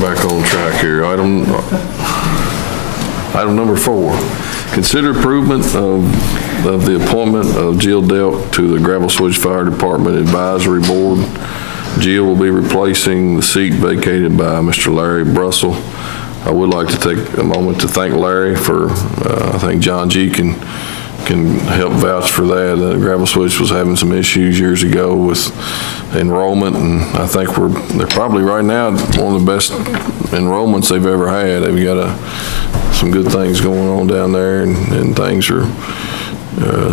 back on track here. Item number 4, consider improvement of the appointment of Jill Delk to the Gravel Switch Fire Department Advisory Board. Jill will be replacing the seat vacated by Mr. Larry Brussel. I would like to take a moment to thank Larry for, I think John G. can help vouch for that. Gravel Switch was having some issues years ago with enrollment, and I think they're probably right now one of the best enrollments they've ever had. They've got some good things going on down there, and things are,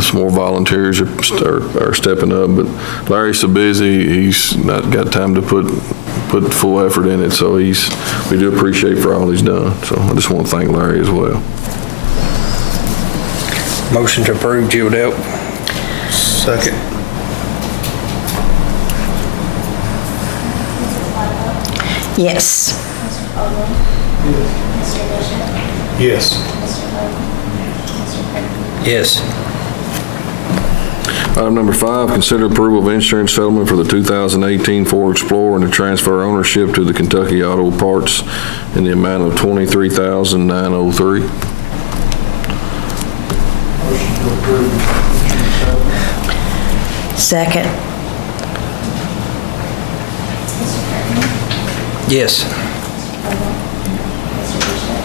some more volunteers are stepping up, but Larry's so busy, he's not got time to put full effort in it, so we do appreciate for all he's done. So I just want to thank Larry as well. Motion to approve, Jill Delk. Second. Yes. Mr. Caldwell? Mr. Bishop? Yes. Mr. Logan? Mr. Kirkland? Yes. Item number 5, consider approval of insurance settlement for the 2018 Ford Explorer and to transfer ownership to the Kentucky Auto Parts in the amount of $23,903. Second. Mr. Kirkland? Yes. Mr. Caldwell? Mr. Bishop?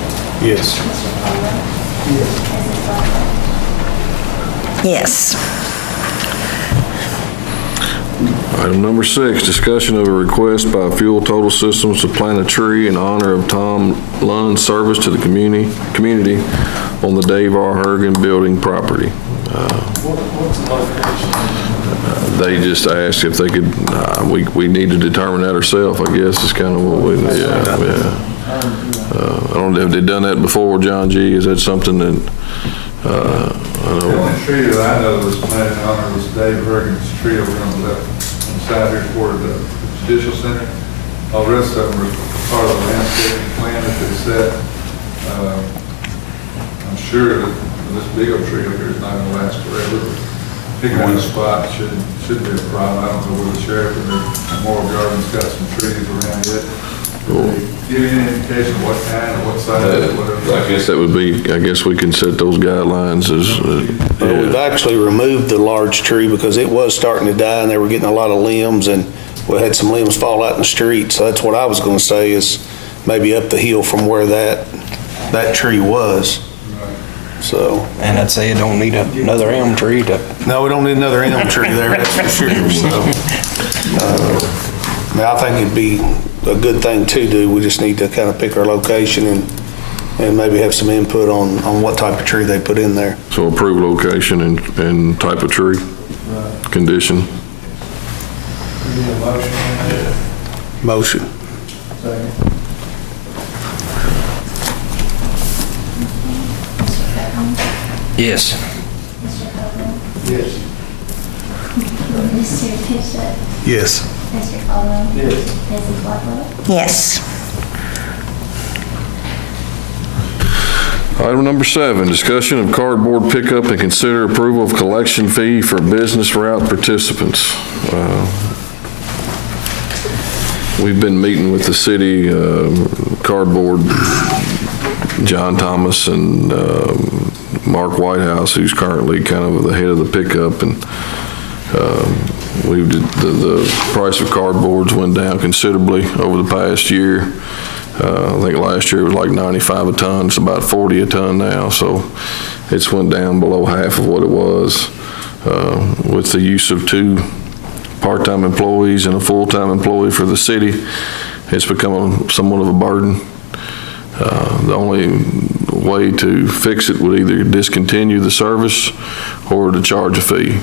Yes. Mr. Caldwell? Mrs. Butler? Yes. Item number 6, discussion of a request by Fuel Total Systems to plant a tree in honor of Tom Lund's service to the community on the Dave R. Hergen building property. What's the location? They just asked if they could, we need to determine that ourselves, I guess, is kind of what we, I don't know if they've done that before, John G. Is that something that, I The know? only tree that I know was planted in honor was Dave Bergen's tree over on the left side here toward the Judicial Center. All the rest of them were part of the landscaping plan that they set. I'm sure that this big old tree up here is not going to last forever. Picking one spot shouldn't be a problem. I don't know where the sheriff and the Memorial Garden's got some trees around it. Give you any indication of what kind or what size, whatever? I guess that would be, I guess we can set those guidelines as, We've actually removed the large tree because it was starting to die and they were getting a lot of limbs, and we had some limbs fall out in the street. So that's what I was going to say, is maybe up the hill from where that tree was. So. And I'd say it don't need another elm tree to. No, we don't need another elm tree there, that's for sure. So, I think it'd be a good thing to do. We just need to kind of pick our location and maybe have some input on what type of tree they put in there. so approve location and type of tree, condition. You need a motion on that? Motion. Second. Mr. Kirkland? Yes. Mr. Caldwell? Yes. Mr. Bishop? Yes. Mr. Caldwell? Yes. Mrs. Butler? Yes. Item number 7, discussion of cardboard pickup and consider approval of collection fee for business route participants. We've been meeting with the city cardboard, John Thomas and Mark Whitehouse, who's currently kind of the head of the pickup, and the price of cardboards went down considerably over the past year. I think last year it was like 95 a ton. It's about 40 a ton now, so it's went down below half of what it was. With the use of 2 part-time employees and a full-time employee for the city, it's become somewhat of a burden. The only way to fix it would either discontinue the service or to charge a fee.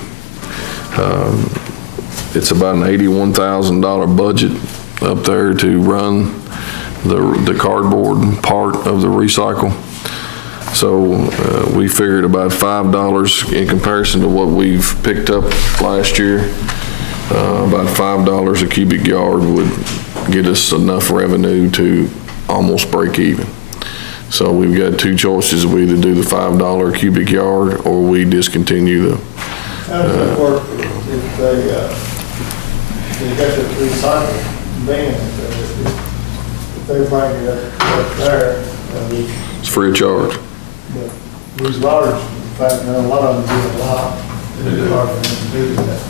It's about an $81,000 budget up there to run the cardboard part of the recycle. So we figured about $5 in comparison to what we've picked up last year. About $5 a cubic yard would get us enough revenue to almost break even. So we've got 2 choices. We either do the $5 a cubic yard or we discontinue the. How does that work if they got the recycle ban? If they bring it up there, It's free of charge. but these large, in fact, now a lot of them do a lot. They do hard for them to do that.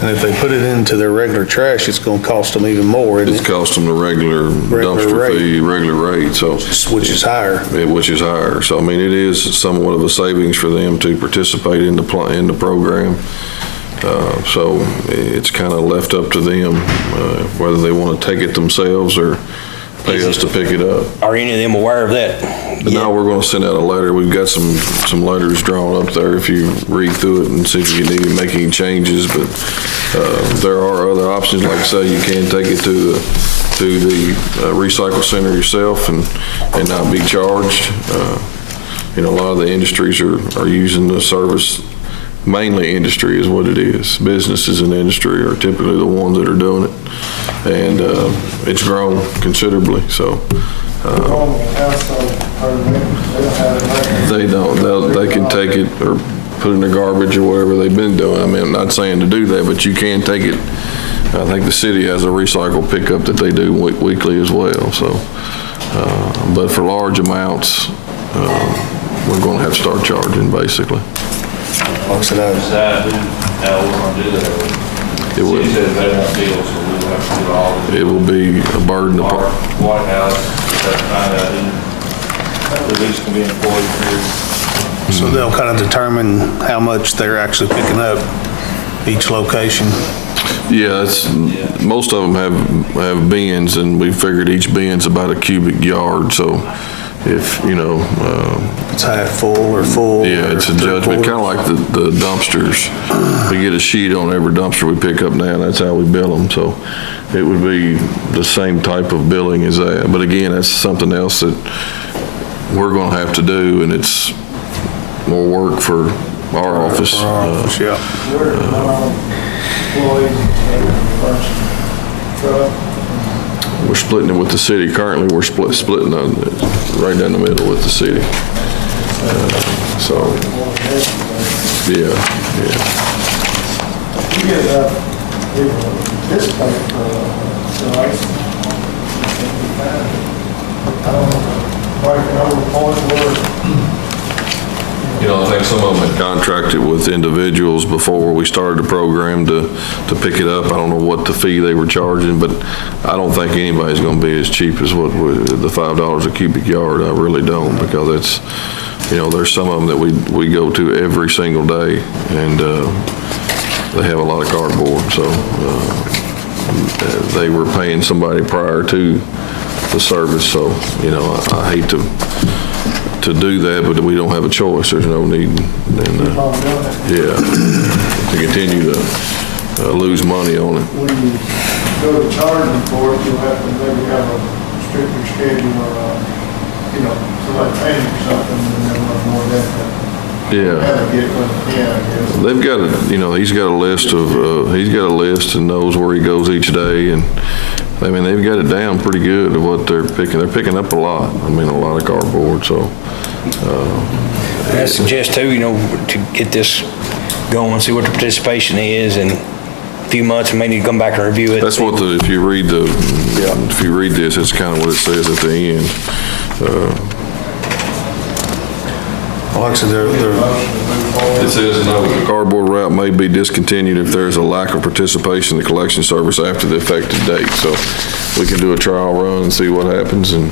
And if they put it into their regular trash, it's gonna cost them even more, It's isn't it? cost them the regular dumpster rate. fee, regular rate, so. Which is higher. Which is higher. So, I mean, it is somewhat of a savings for them to participate in the program. So it's kind of left up to them, whether they want to take it themselves or pay us to pick it up. Are any of them aware of that? But now we're going to send out a letter. We've got some letters drawn up there if you read through it and see if you need to make any changes. But there are other options. Like I say, you can take it to the recycle center yourself and not be charged. A lot of the industries are using the service. Mainly industry is what it is. Businesses in industry are typically the ones that are doing it. And it's grown considerably, so. Normal household, they don't have it. They can take it or put it in the garbage or whatever they've been doing. I mean, I'm not saying to do that, but you can take it. I think the city has a recycle pickup that they do weekly as well, so. But for large amounts, we're gonna have to start charging, basically. Like I said, Decide how we're gonna do that. It would. She says they won't deal, so we will have to do all of it. It will be a burden Our upon. White House, have to find out who at least can be employed here. so they'll kind of determine how much they're actually picking up each location. Yeah, most of them have bins, and we figured each bin's about a cubic yard, so if, It's half full or full. yeah, it's a judgment, kind of like the dumpsters. We get a sheet on every dumpster we pick up now, that's how we bill them, so it would be the same type of billing as that. But again, that's something else that we're gonna have to do, and it's more work for our office. Yeah. We're employees, first truck. We're splitting it with the city. Currently, we're splitting right down the middle with the city. So, yeah. You get people participate for license. I don't know, breaking over point where. I think some of them had contracted with individuals before we started the program to pick it up. I don't know what the fee they were charging, but I don't think anybody's going to be as cheap as what the $5 a cubic yard. I really don't, because it's, there's some of them that we go to every single day, and they have a lot of cardboard, so they were paying somebody prior to the service, so, I hate to do that, but we don't have a choice. There's no need, to continue to lose money on it. When you go to charging for it, you'll have to maybe have a stricter schedule or, somebody paying for something and then much more than Yeah. that. Get what they can, I guess. They've got he's got a list and knows where he goes each day, and I mean, they've got it down pretty good of what they're picking. They're picking up a lot. I mean, a lot of cardboard, so. I suggest too, to get this going, see what the participation is, and a few months, we may need to come back and review it. That's what if you read this, it's kind of what it says at the end. Like I said, It says, no, the cardboard route may be discontinued if there is a lack of participation in the collection service after the effective date. So we can do a trial run and see what happens and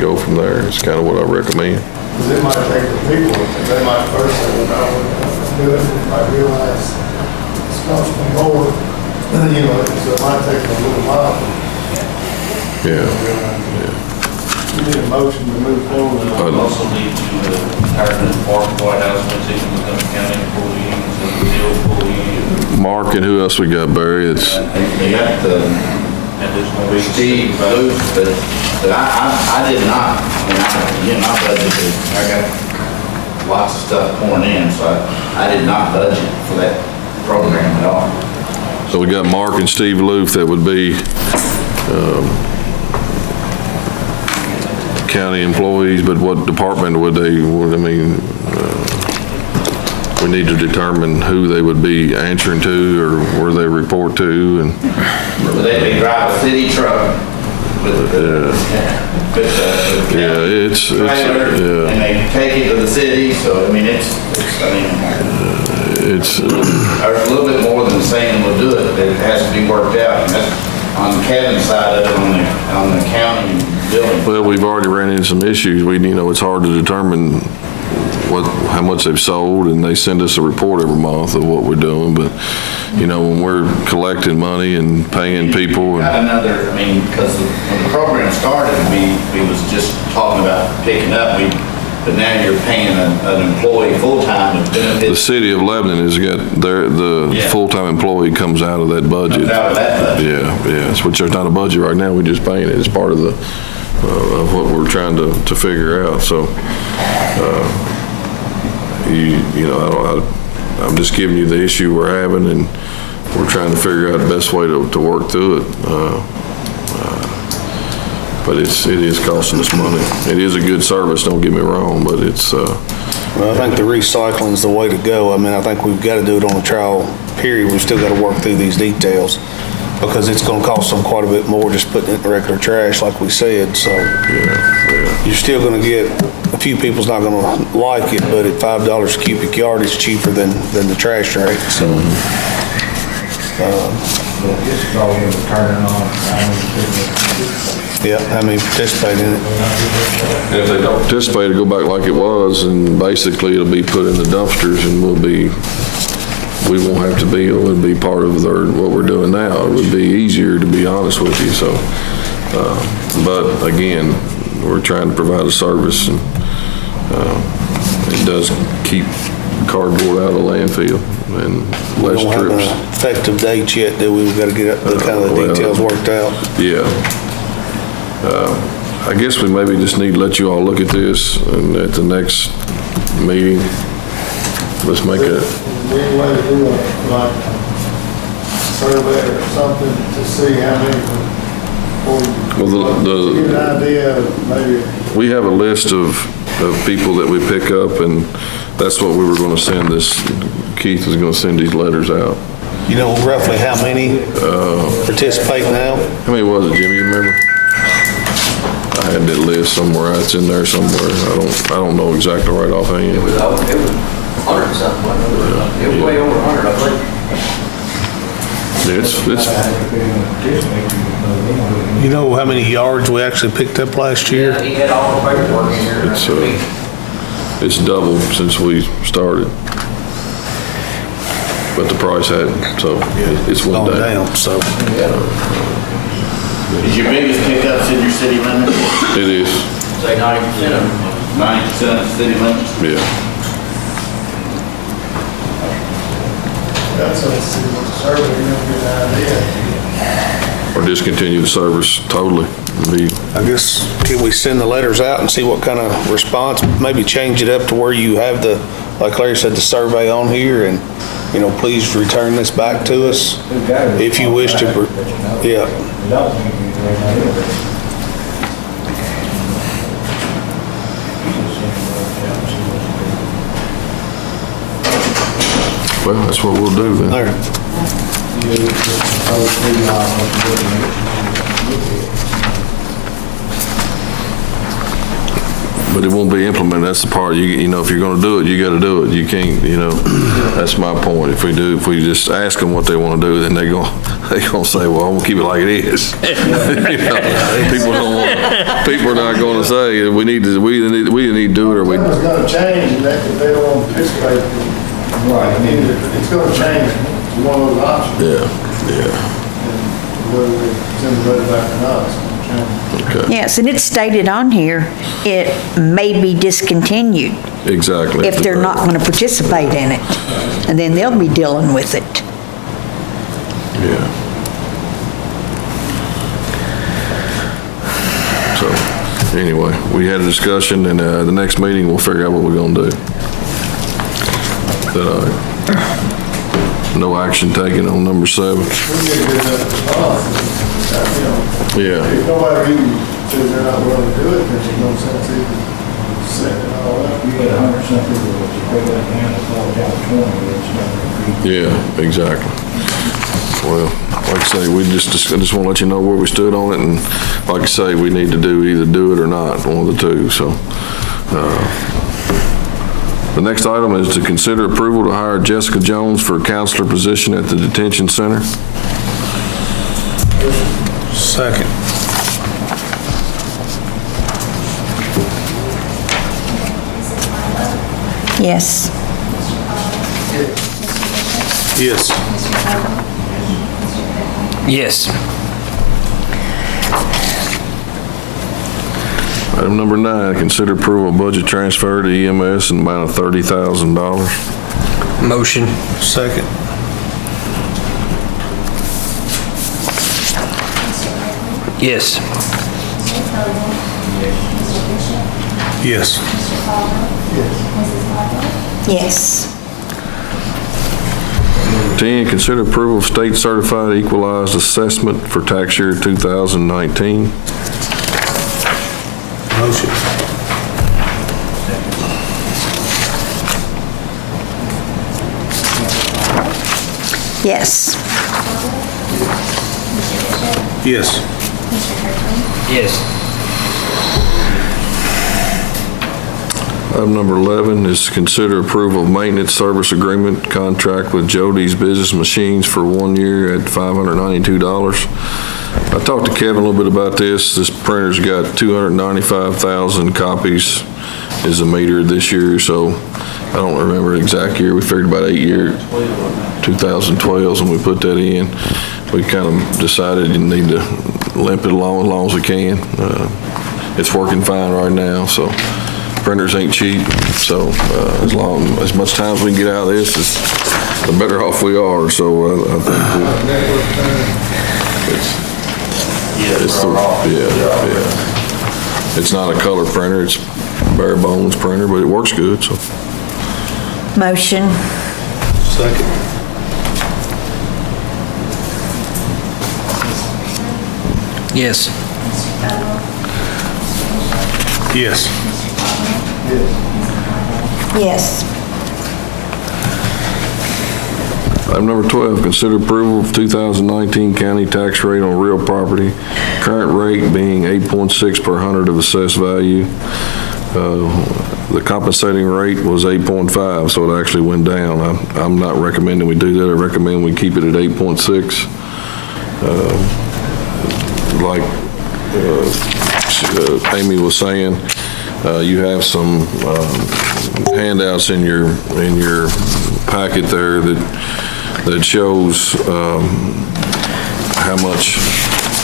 go from there. It's kind of what I recommend. Because it might take the people, they might first say, well, no, we're not going to do it, they might realize it's costing more, so it might take them a little while. Yeah. You need a motion to move forward. We also need to hire an informed White House, when they become county employees and jail employees. Mark, and who else we got, Barry? It's, They got And there's gonna be. Steve Booth, but I did not, my budget is, I got lots of stuff pouring in, so I did not budget for that program at all. so we got Mark and Steve Loof that would be, county employees, but what department would we need to determine who they would be answering to or where they report to, and They drive a city truck with the trailer, yeah. and they take it to the city, so, I mean, there's a little bit more than saying we'll do it, that it has to be worked out, and that's on Kevin's side of it, on the county building. Well, we've already ran into some issues. It's hard to determine how much they've sold, and they send us a report every month of what we're doing, but, when we're collecting money and paying people. Got another, because when the program started, we was just talking about picking up, but now you're paying an employee full-time with benefits. The city of Lebanon has got the full-time employee comes out of that budget. Comes out of that budget. Yeah, which there's not a budget right now, we're just paying it. It's part of of what we're trying to figure out, so, I'm just giving you the issue we're having, and we're trying to figure out the best way to work through it. But it is costing us money. It is a good service, don't get me wrong, but it's... Well, I think the recycling's the way to go. I think we've got to do it on a trial period. We've still got to work through these details, because it's going to cost them quite a bit more just putting it in the regular trash, like we said, so. Yeah. You're still going to get, a few people's not going to like it, but at $5 a cubic yard, it's cheaper than the trash rate, so. It's all going to turn on. Yeah, how many participate in it? And if they don't participate, it'll go back like it was, and basically it'll be put in the dumpsters, and we won't have to be, it would be part of what we're doing now. It would be easier, to be honest with you, so. But again, we're trying to provide a service, and it does keep cardboard out of the landfill and less We don't have trips. an effective date yet, that we've got to get the kind of the details worked out. Yeah. I guess we maybe just need to let you all look at this, and at the next meeting, let's make it. Any way to do like survey or something to see how many, Well, get an idea of maybe. we have a list of people that we pick up, and that's what we were going to send this. Keith was going to send these letters out. You know roughly how many participate now? How many was it, Jimmy? You remember? I had that list somewhere. It's in there somewhere. I don't know exactly right offhand. It was 100 something, wasn't it? It was way over 100, I believe. You know how many yards we actually picked up last year? Yeah, he had all the paperwork in here. It's doubled since we started. But the price hadn't, so it's went Gone down. down, so. Is your biggest pickups in your city limits? It is, Say 90% of them. 90% of the city limits? yeah. That's a see what the survey, you don't get an idea. Or discontinue the service totally. I guess, can we send the letters out and see what kind of response? Maybe change it up to where you have like Larry said, the survey on here, and, please return this back to us if you wish to, yeah. Well, that's what we'll do then. There. But it won't be implemented, that's the part, if you're gonna do it, you gotta do it. You can't, that's my point. If we just ask them what they wanna do, then they gonna say, well, I'm gonna keep it like it is. People are not gonna say, we need to do it, or we. Something's gonna change, and if they don't want to participate, it's gonna change. It's one of those options. Yeah. Whether we send the letter back or not, it's gonna change. Okay, Yes, and it's stated on here, it may be discontinued exactly. if they're not going to participate in it. And then they'll be dealing with it. Yeah. So, anyway, we had a discussion, and the next meeting, we'll figure out what we're gonna do. Is that all right? No action taken on number 7. We get a good enough response, Yeah. If nobody even says they're not willing to do it, there's no sense even setting it all up. You get 100 something, but you pay that hand, it's all down 20, it's not. Yeah, exactly. Well, like I say, I just want to let you know where we stood on it, and like I say, we need to either do it or not, one of the two, so. The next item is to consider approval to hire Jessica Jones for a counselor position at the detention center. Second. Yes. Yes. Yes. Item number 9, consider approval of budget transfer to EMS in the amount of $30,000. Motion. Second. Yes. Yes. Yes. 10, consider approval of state certified equalized assessment for tax year 2019. Motion. Yes. Yes. Yes. Item number 11 is to consider approval of maintenance service agreement contract with Jody's Business Machines for 1 year at $592. I talked to Kevin a little bit about this. This printer's got 295,000 copies is the meter this year, so I don't remember the exact year. We figured about 8 years, 2012 when we put that in. We kind of decided you need to limp it along as long as we can. It's working fine right now, so printers ain't cheap, so as much time as we can get out of this, the better off we are. So I think it's not a color printer, it's bare bones printer, but it works good. So Motion. Second. Yes. Yes. Yes. Item number 12, consider approval of 2019 county tax rate on real property. Current rate being 8.6 per hundred of assessed value. The compensating rate was 8.5, so it actually went down. I'm not recommending we do that. I recommend we keep it at 8.6. Like Amy was saying, you have some handouts in your packet there that shows how much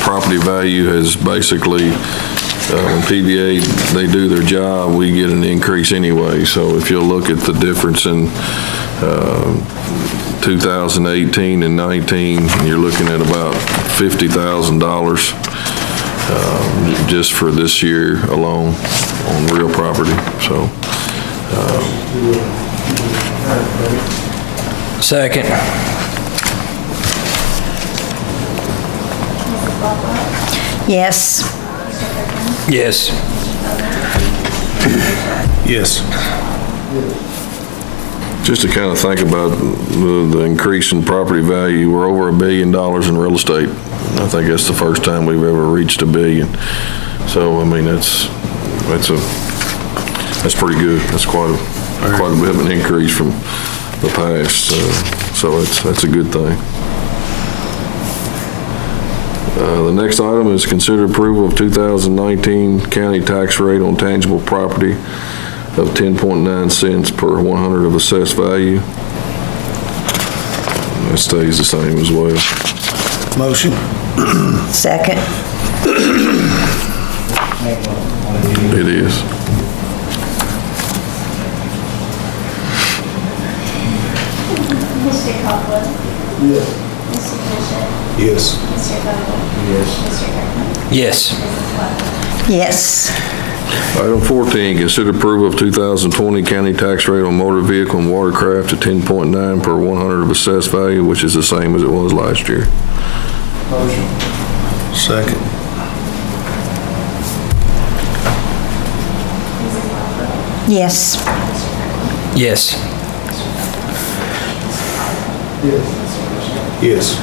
property value has basically, when PVA, they do their job, we get an increase anyway. So if you'll look at the difference in 2018 and 19, you're looking at about $50,000 just for this year alone on real property. So. Second. Yes. Yes. Yes. Just to kind of think about the increase in property value, we're over $1 billion in real estate. I think that's the first time we've ever reached $1 billion. So, I mean, that's pretty good. That's quite a bit of an increase from the past. So that's a good thing. The next item is consider approval of 2019 county tax rate on tangible property of 10.9 cents per 100 of assessed value. That stays the same as well. Motion. Second. It is. Mr. Caldwell. Yes. Mr. Bishop. Yes. Mr. Vogel. Yes. Mr. Kirkland. Yes. Mrs. Butler. Yes. Item 14, consider approval of 2020 county tax rate on motor vehicle and watercraft at 10.9 per 100 of assessed value, which is the same as it was last year. Motion. Second. Yes. Yes. Yes.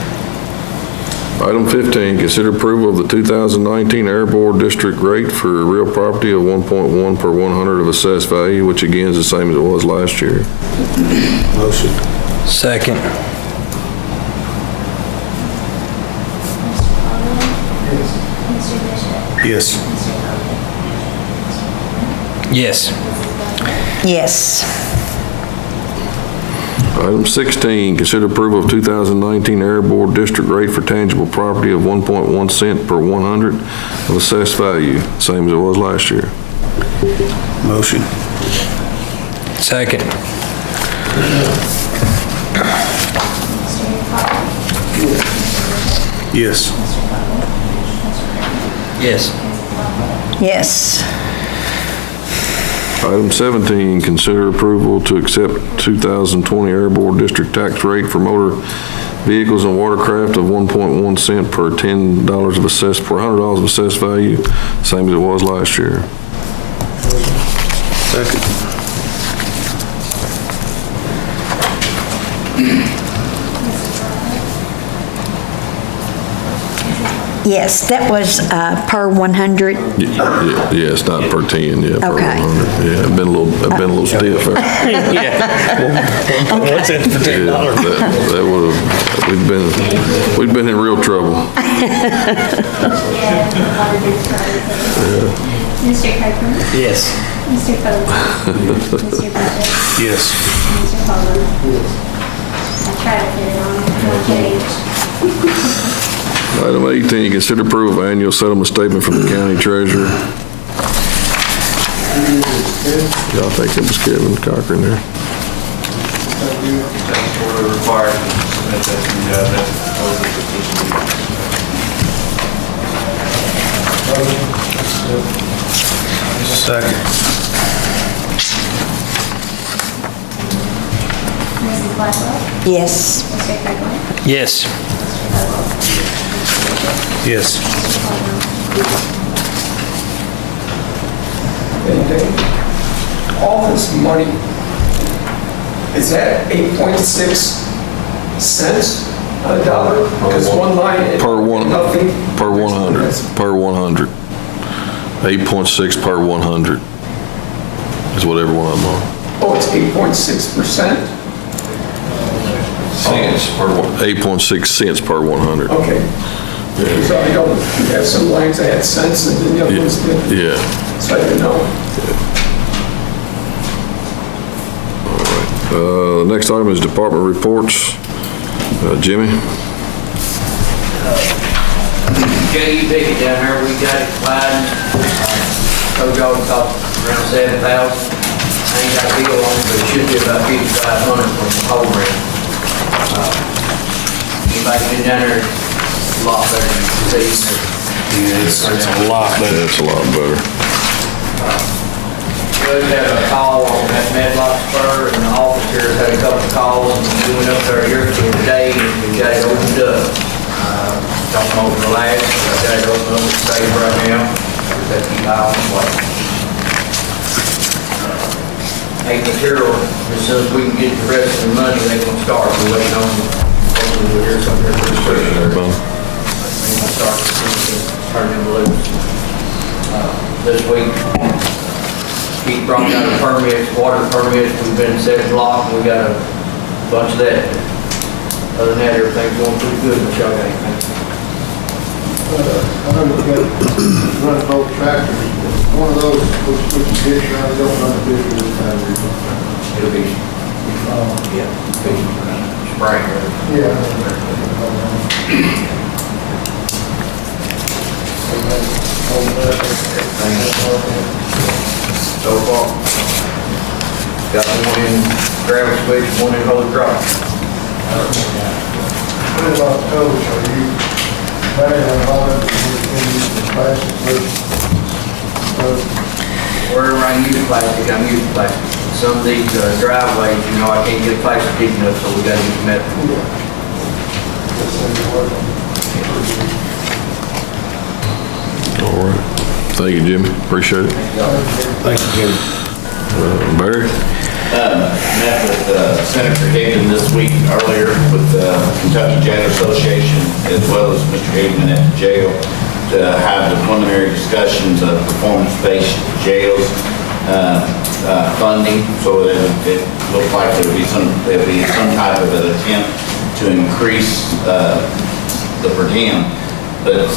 Item 15, consider approval of the 2019 Air Board District rate for real property of 1.1 per 100 of assessed value, which again is the same as it was last year. Motion. Second. Mr. Bishop? Yes. Mr. Bowman? Yes. Yes. Item 16, consider approval of 2019 Air Board District rate for tangible property of 1.1 cent per 100 of assessed value, same as it was last year. Motion. Second. Mr. Carter? Yes. Mr. Bowman? Yes. Yes. Item 17, consider approval to accept 2020 Air Board District tax rate for motor vehicles and watercraft of 1.1 cent per $10 of assessed, per $100 of assessed value, same as it was last year. Second. Yes, that was per 100. Yes, not per 10, yeah, per Okay. 100. Yeah, I've been a little stiff there. What's in for $10? Yeah, that would've, we'd been in real trouble. Mr. Kirkland? Yes. Mr. Bowman? Mr. Bishop? Yes. Mr. Bowman? I try to fit it on one page. Item 18, consider approval of annual settlement statement from the county treasurer. Y'all think it was Kevin Cochran there? That's what we're required to submit that to you guys. Second. Mrs. Blackwell? Yes. Mr. Kirkland? Yes. Yes. And all this money, is that 8.6 cents on a dollar? Because one line. Per one, Nothing. per 100, per 100. 8.6 per 100 is what every one of them are. Oh, it's 8.6%? Cents per 8.6 cents per 100. Okay. Because I know you have some lines that had cents and then the other ones didn't. Yeah. So I didn't know. Next item is department reports. Jimmy? Jay, you pick it down there, we got it wide. Told y'all it cost around 7,000. I ain't got a deal on it, but it should be about 5,500 from the whole rent. Anybody been down there, a lot better than you see. Yes, it's a lot better. That's a lot better. We had a call on that Medlock spur, and the officers had a couple of calls, and we went up there yesterday today, and we got it opened up. Don't know the last, but I got it opened up, it's safe right now. That keep eye on the place. Ain't material, as soon as we can get the rest of the money, they gonna start, we're waiting on, hopefully we'll hear something here pretty soon. They're gonna start to turn them loose. This week, he brought down the permits, water permits, we've been set block, we got a bunch of that. Other than that, everything's going pretty good, but y'all got anything? I know we got running both tractors. One of those, which ditch around, they don't run a ditch this time. It'll be, yeah, spring. Yeah. So far. Got one in gravel switch, one in Holy Cross. What about those, are you planning on all of them in plastic? Wherever I use plastic, I'm using plastic. Some of these driveways, you know, I can't get plastic deep enough, so we gotta use metal. All right. Thank you, Jimmy. Appreciate it. Thank you, Jimmy. Barry? Met with Senator Higdon this week earlier with the Kentucky Jail Association, as well as Mr. Higdon at the jail, to have the preliminary discussions of performance-based jails funding. So that it looks like there'll be some type of an attempt to increase the per diem. But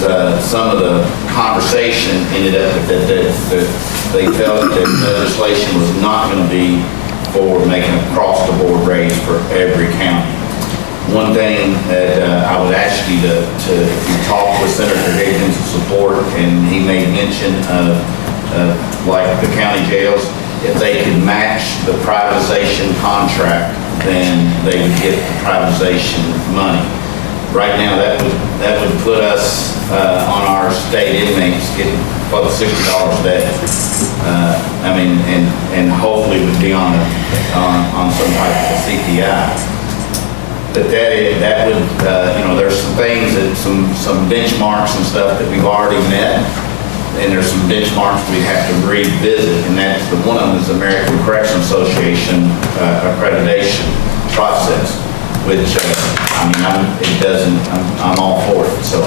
some of the conversation ended up that they felt that legislation was not going to be for making a across-the-board raise for every county. One thing that I would ask you to if you talk with Senator Higgins' support, and he made mention of like the county jails, if they could match the privatization contract, then they would get the privatization money. Right now, that would put us on our state inmates getting about $60 a day. I mean, and hopefully would be on some type of CPI. But that would there's some things that some benchmarks and stuff that we've already met, and there's some benchmarks we have to revisit, and that's one of them is the American Correctional Association accreditation process. Which, I'm all for it. So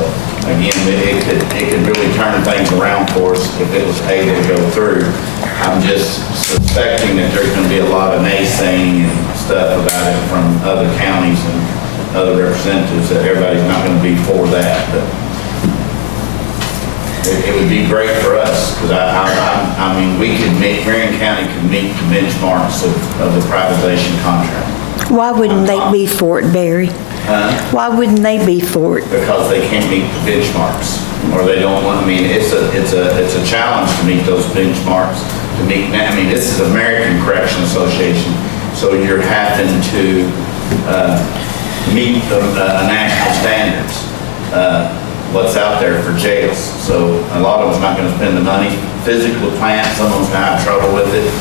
again, it could really turn things around for us if it was able to go through. I'm just suspecting that there's going to be a lot of naysaying and stuff about it from other counties and other representatives, that everybody's not going to be for that. But it would be great for us, because I mean, Marion County could meet the benchmarks of the privatization contract. Why wouldn't they be for it, Barry? Why wouldn't they be for it? Because they can't meet the benchmarks, or they don't want. I mean, it's a challenge to meet those benchmarks. To meet, I mean, this is American Correctional Association, so you're having to meet the national standards. What's out there for jails? So a lot of them's not going to spend the money. Physical plant, some of them's going to have trouble with it.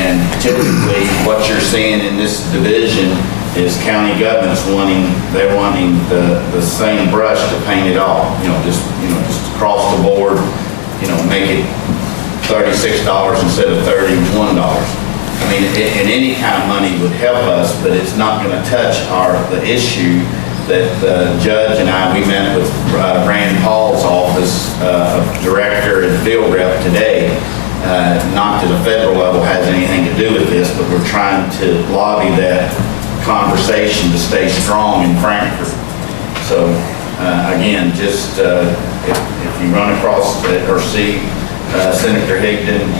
And typically, what you're seeing in this division is county governments wanting the same brush to paint it all. Just across the board. Make it $36 instead of $31. I mean, and any kind of money would help us, but it's not going to touch the issue that the judge and we met with Rand Paul's office, director and field rep today. Not that the federal level has anything to do with this, but we're trying to lobby that conversation to stay strong in Frankfurt. So again, just if you run across or see Senator Higdon,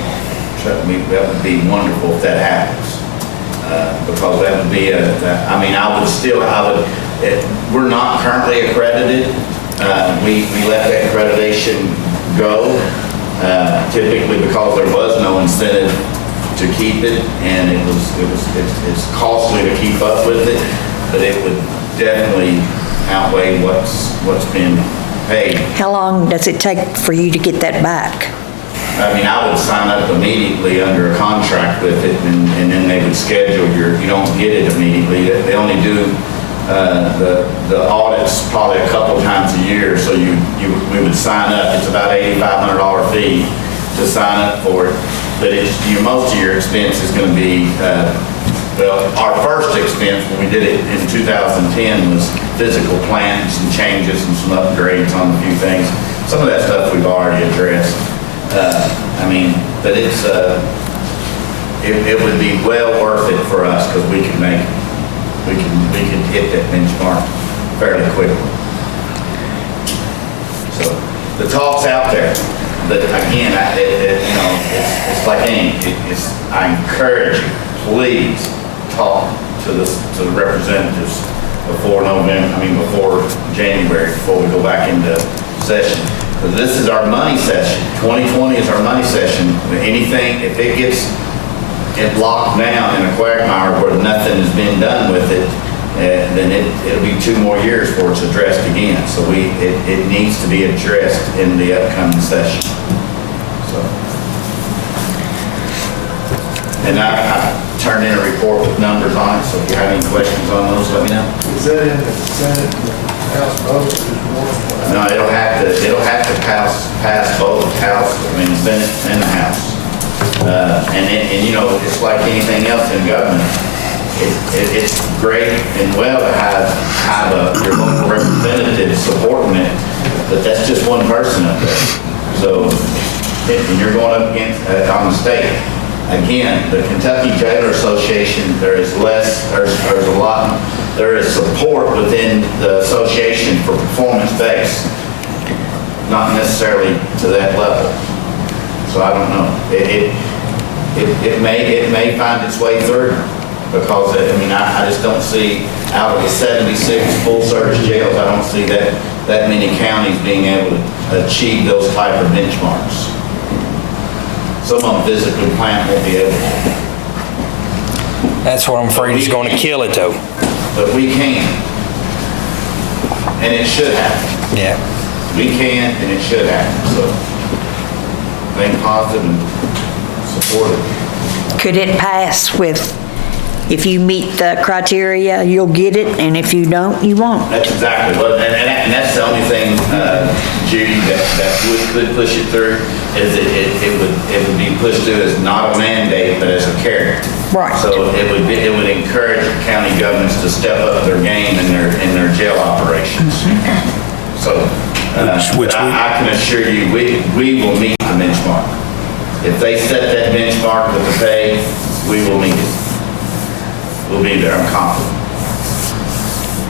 that would be wonderful if that happens. Because that would be we're not currently accredited. We let that accreditation go. Typically because there was no incentive to keep it, and it's costly to keep up with it, but it would definitely outweigh what's been paid. How long does it take for you to get that back? I mean, I would sign up immediately under a contract with it, and then they would schedule you don't get it immediately. They only do the audits probably a couple times a year, so we would sign up. It's about $8,500 fee to sign up for it, but most of your expense is going to be our first expense when we did it in 2010 was physical plant and some changes and some upgrades on a few things. Some of that stuff we've already addressed. But it would be well worth it for us, because we can hit that benchmark fairly quickly. So the talk's out there, but again, it's like anything. I encourage you, please talk to the representatives before January, before we go back into session. Because this is our money session. 2020 is our money session. If it gets locked down in a quagmire where nothing has been done with it, then it'll be 2 more years before it's addressed again. So it needs to be addressed in the upcoming session. So, and I turned in a report with numbers on it, so if you have any questions on those, let me know. Is that in the Senate and the House vote? No, it'll have to pass both the Senate and the House. And you know, it's like anything else in government. It's great and well to have your local representative supporting it, but that's just one person up there. So, and you're going up against, on the state. Again, the Kentucky Jailer Association, there is support within the association for performance-based, not necessarily to that level. So I don't know. It may find its way through, because I just don't see, out of the 76 full-service jails, I don't see that many counties being able to achieve those type of benchmarks. Some of them physically plant won't be able to. That's what I'm afraid is going to kill it, though. But we can. And it should happen. Yeah. We can, and it should happen. So think positive and support it. Could it pass with, if you meet the criteria, you'll get it, and if you don't, you won't? That's exactly what, and that's the only thing, Judy, that could push it through, is it would be pushed through as not a mandate, but as a carrot. Right. So it would encourage county governments to step up their game in their jail operations. So, I can assure you, we will meet the benchmark. If they set that benchmark with the pay, we will meet it. We'll be there, I'm confident.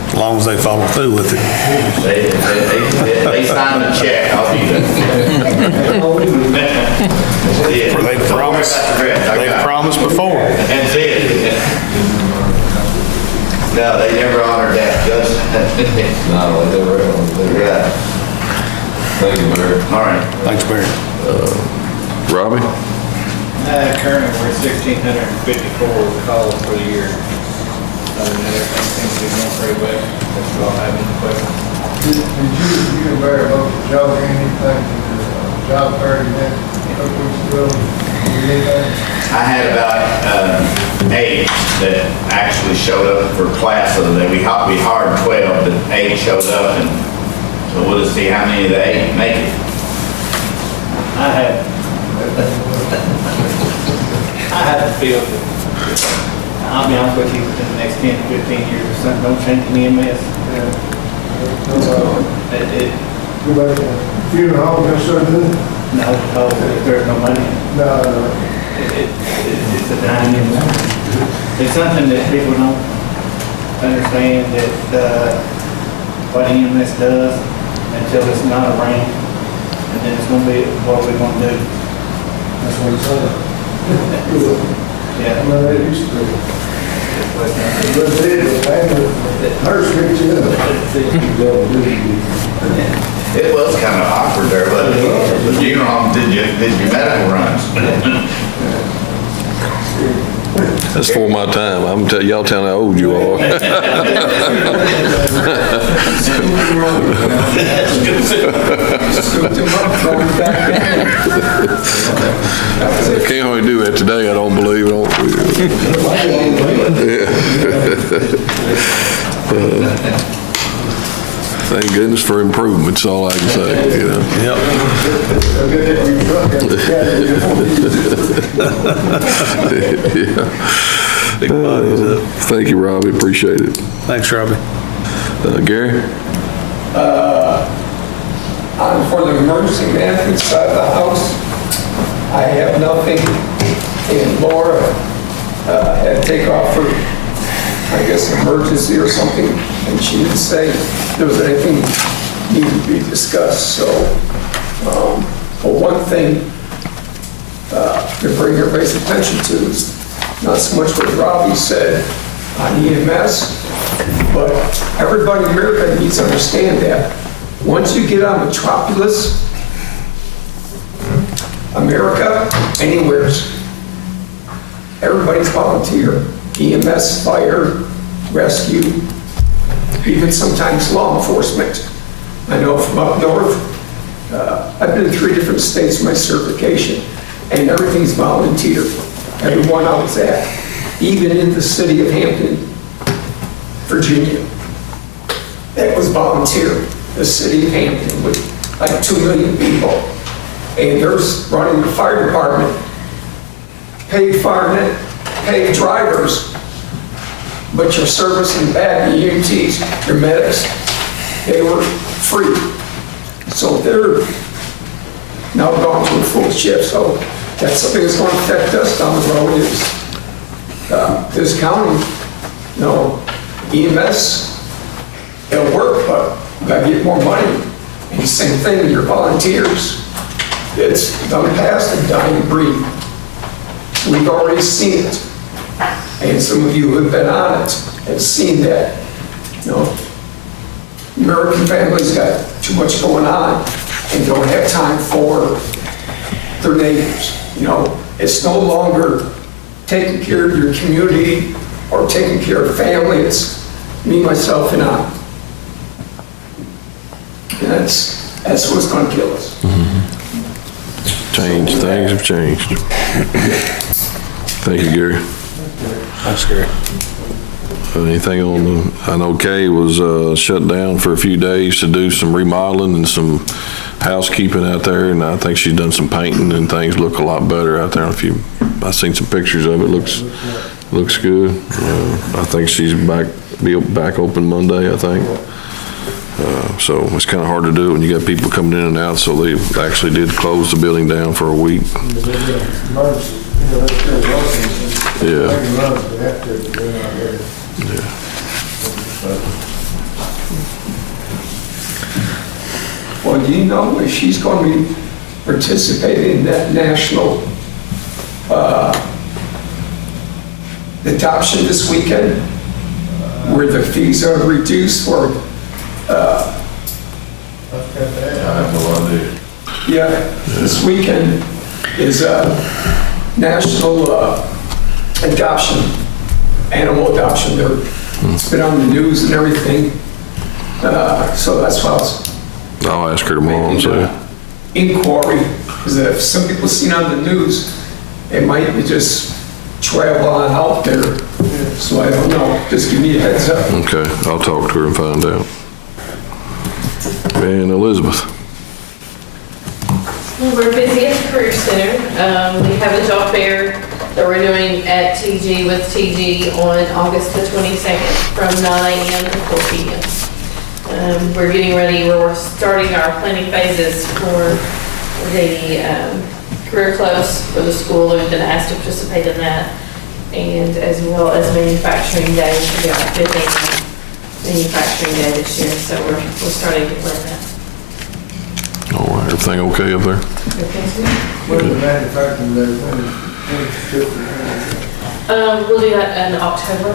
As long as they follow through with it. They signed the check, I'll be there. They promised before. That's it. No, they never honored that, Judge. No, they never have. Yeah. Thank you, Barry. All right. Thanks, Barry. Robbie? Currently, we're 1,654 calls for the year. Other than that, everything seems to be going pretty well. That's all I have in the question. Did you and Barry both job or anything to the job fair event a couple weeks ago? I had about 8 that actually showed up for class of the day. We hired 12, but 8 showed up, and so we'll just see how many of the 8 make it. I have to feel that, I'll be honest with you, in the next 10 to 15 years, if something don't change in EMS. Go back to funeral home, just so good? No, because there's no money. No. It's a dime industry. It's something that people don't understand that what EMS does until it's not around, and then it's going to be what we're going to do. That's what he said. Yeah. Well, they used to. But hers picked you up. It was kind of awkward there, but the funeral home did your medical runs. That's for my time. I'm tell y'all telling how old you are. Can't hardly do that today, I don't believe. Thank goodness for improvements, all I can say, you know. Big bodies up. Thank you, Robbie, appreciate it. Thanks, Robbie. Gary? For the emergency management side of the house, I have nothing. And Laura had to take off for, I guess, an emergency or something, and she didn't say there was anything needed to be discussed. So, but one thing to bring everybody's attention to is not so much what Robbie said on EMS, but everybody in America needs to understand that once you get on Metropolis, America, anywheres, everybody's volunteer. EMS, fire, rescue, even sometimes law enforcement. I know from up north, I've been in 3 different states for my certification, and everything's volunteer. Everyone I was at, even in the city of Hampton, Virginia, that was volunteer. The city of Hampton with like 2 million people, and there's running the fire department paid firemen, paid drivers, but your service and bag, your EMTs, your medics, they were free. So they're now gone to a full shift. So that's something that's going to affect us down the road is this county, EMS, it'll work, but you got to get more money. And the same thing, your volunteers, it's done past the dying breed. We've already seen it. And some of you who have been on it have seen that. American families got too much going on and don't have time for their neighbors. It's no longer taking care of your community or taking care of family. It's me, myself, and I. And that's what's going to kill us. Things have changed. Thank you, Gary. That's great. Anything on I know Kay was shut down for a few days to do some remodeling and some housekeeping out there, and I think she's done some painting and things look a lot better out there. I've seen some pictures of it. Looks good. I think she's be back open Monday, I think. So it's kind of hard to do when you got people coming in and out, so they actually did close the building down for a week. Well, do you know if she's going to be participating in that national adoption this weekend, where the fees are reduced for I have no idea. Yeah, this weekend is national adoption, animal adoption. It's been on the news and everything. So that's why I was I'll ask her tomorrow and see. inquiry, because if some people seen on the news, it might be just travel on out there. So I don't know, just give me a heads up. Okay, I'll talk to her and find out. And Elizabeth. Well, we're busy at the Career Center. We have a job fair that we're doing at TG with TG on August the 22nd from 9 a.m. to 4 p.m. We're getting ready, we're starting our planning phases for the career close for the school. We've been asked to participate in that, and as well as manufacturing day. We got 15 manufacturing day this year, so we're starting to plan that. All right, everything okay up there? What is the manufacturing day? We'll do that in October.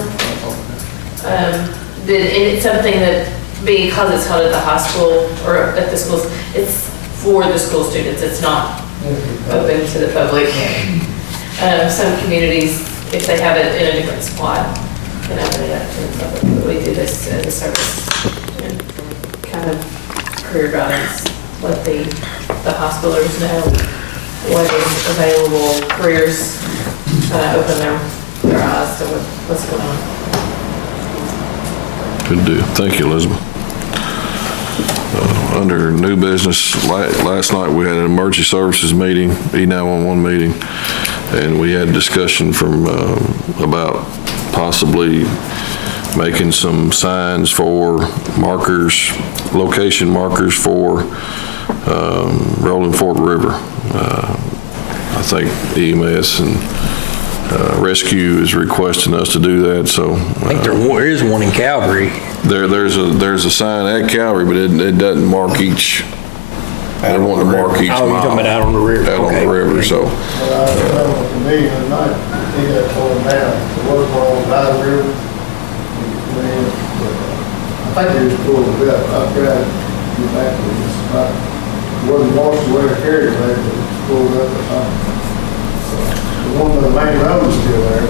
And it's something that, because it's held at the high school or at the schools, it's for the school students. It's not open to the public. Some communities, if they have it in a different spot, can open it up to the public. But we do this as a service and kind of career guidance. Let the hospitals know what is available, careers, open their eyes to what's going on. Good deal. Thank you, Elizabeth. Under new business, last night we had an emergency services meeting, E911 meeting, and we had discussion from about possibly making some signs for markers, location markers for Rolling Fork River. I think EMS and Rescue is requesting us to do that, so. I think there is one in Calgary. There's a sign at Calgary, but it doesn't mark each, they want to mark each mile. Oh, you're talking about out on the river. Out on the river, so. Well, to me, the night, he got torn down, the water falls out of the river. I think he was pulled it up, I've got to get back to this. It wasn't washed away or carried away, but it was pulled up or something. The one on the main road is still there,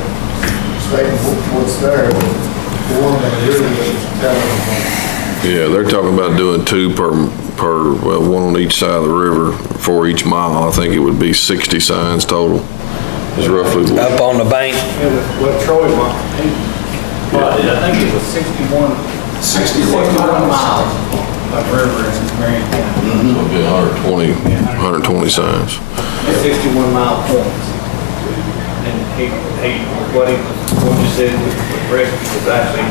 stating what's there, but the one that really was telling them. Yeah, they're talking about doing two per, well, one on each side of the river for each mile. I think it would be 60 signs total. Is roughly. Up on the bank. What Troy wanted. I think it was 61 miles of river in Marion County. It'll be 120 signs. 61 mile points. And what you said was correct, was actually,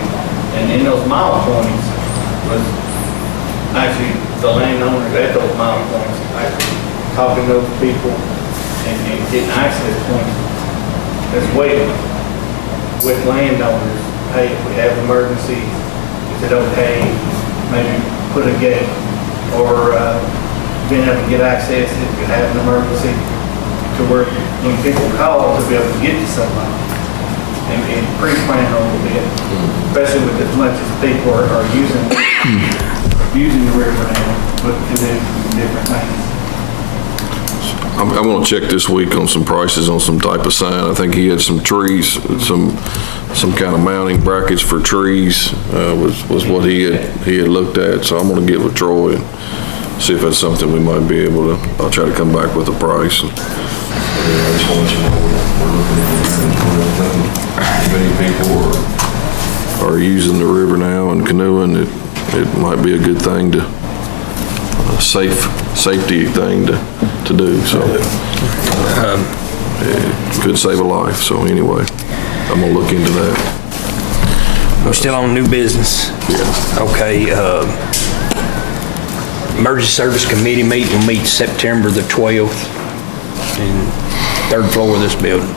and in those mile points was actually the landowners at those mile points, actually talking to those people and getting access points as well with landowners. Hey, if we have emergencies, is it okay, maybe put a gate or being able to get access if you have an emergency to where when people call to be able to get to somebody and pre-plan a little bit, especially with as much as people are using the river now, but to do different things. I'm gonna check this week on some prices on some type of sign. I think he had some trees, some kind of mounting brackets for trees, was what he had looked at. So I'm gonna get with Troy and see if that's something we might be able to, I'll try to come back with a price. And I just want to let you know, we're looking at many people are using the river now and canoeing. It might be a good thing to, safety thing to do, so. It could save a life, so anyway, I'm gonna look into that. We're still on new business. Yeah. Okay, Emergency Service Committee meeting will meet September the 12th in third floor of this building.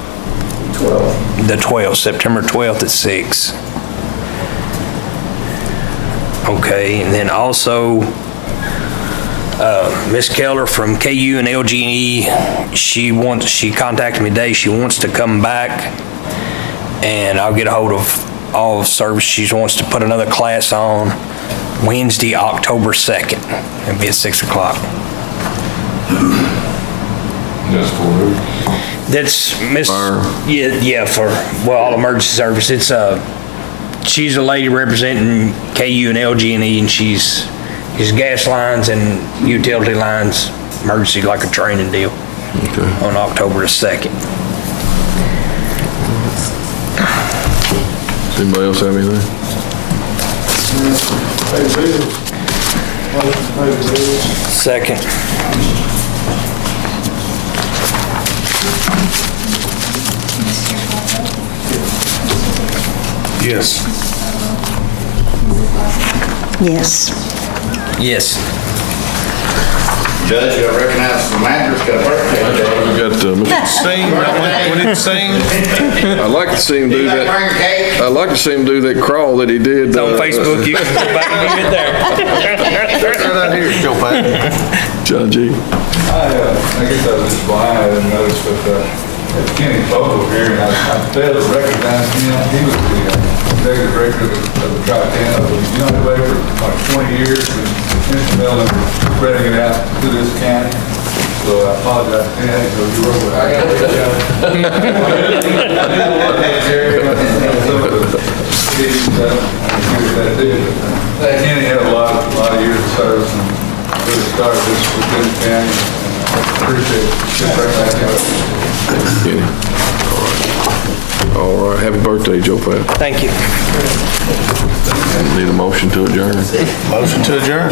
The 12th, September 12th at 6. Okay, and then also, Miss Keller from KU and LG&E, she contacted me today. She wants to come back, and I'll get a hold of all of service. She wants to put another class on Wednesday, October 2nd. It'll be at 6 o'clock. That's for who? That's Miss, yeah, for, well, all emergency service. It's, she's a lady representing KU and LG&E, and she's gas lines and utility lines, emergency, like a training deal. Okay. On October the 2nd. Does anybody else have anything? Pay bills. Motion to pay bills. Second. Yes. Yes. Yes. Judge, you gotta recognize the manager's got a birthday today. We got Mr. Sing, we didn't sing. I'd like to see him do You gotta that. bring a cake. I'd like to see him do that crawl that he did. It's on Facebook. You can go back and look at there. Right here, Joe Patton. John G. I guess I was just blind, I didn't notice, but Kenny Bogle here, and I failed to recognize him. He was the executive director of the Tri-Town of the Young Way for like 20 years, and instrumental in spreading it out to this county. So I apologize, Kenny, so you were with I got Kenny had a lot of years of service and really started this within the county. Appreciate it. Kenny. All right. Happy birthday, Joe Pat. Thank you. Need a motion to adjourn. Motion to adjourn.